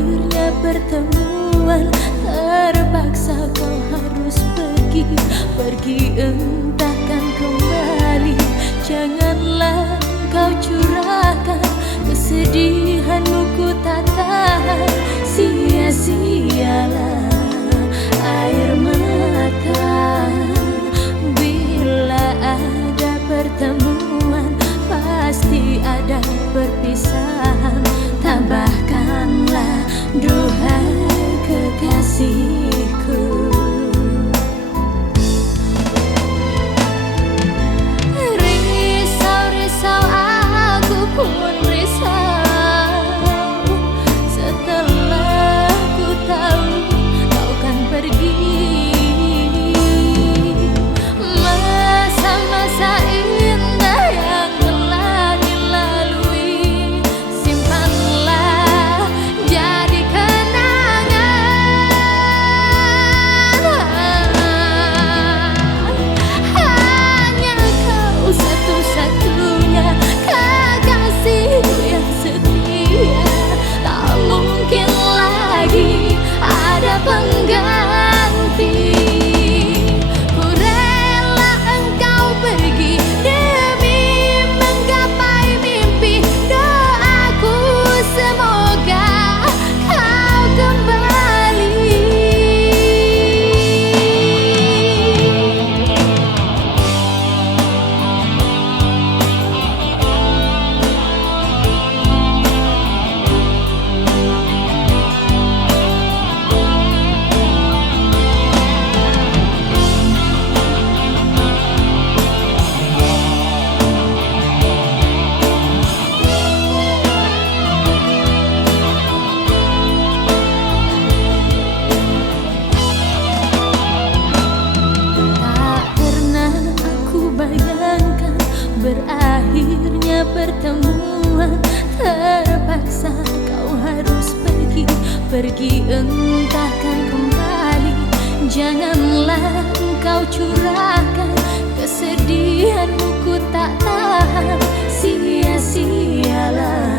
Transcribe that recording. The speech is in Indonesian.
berakhirnya pertemuan, terpaksa kau harus pergi. Pergi entahkan kembali, janganlah kau curahkan kesedihanmu, ku tak tahan. Sia-sialah air mata. Bila ada pertemuan, pasti ada perpisahan. Tambahkanlah duhai kekasihku. Risau-risau aku pun risau, setelah ku tahu kau kan pergi. Masa-masa indah yang telah dilalui, simpanlah jadi kenangan. Hanya kau satu-satunya kekasihku yang setia. Tak mungkin lagi ada pengganti. Ku rela engkau pergi demi menggapai mimpi. Doaku semoga kau kembali. Tak pernah aku bayangkan berakhirnya pertemuan, terpaksa kau harus pergi. Pergi entahkan kembali, janganlah engkau curahkan kesedihanmu, ku tak tahan. Sia-sialah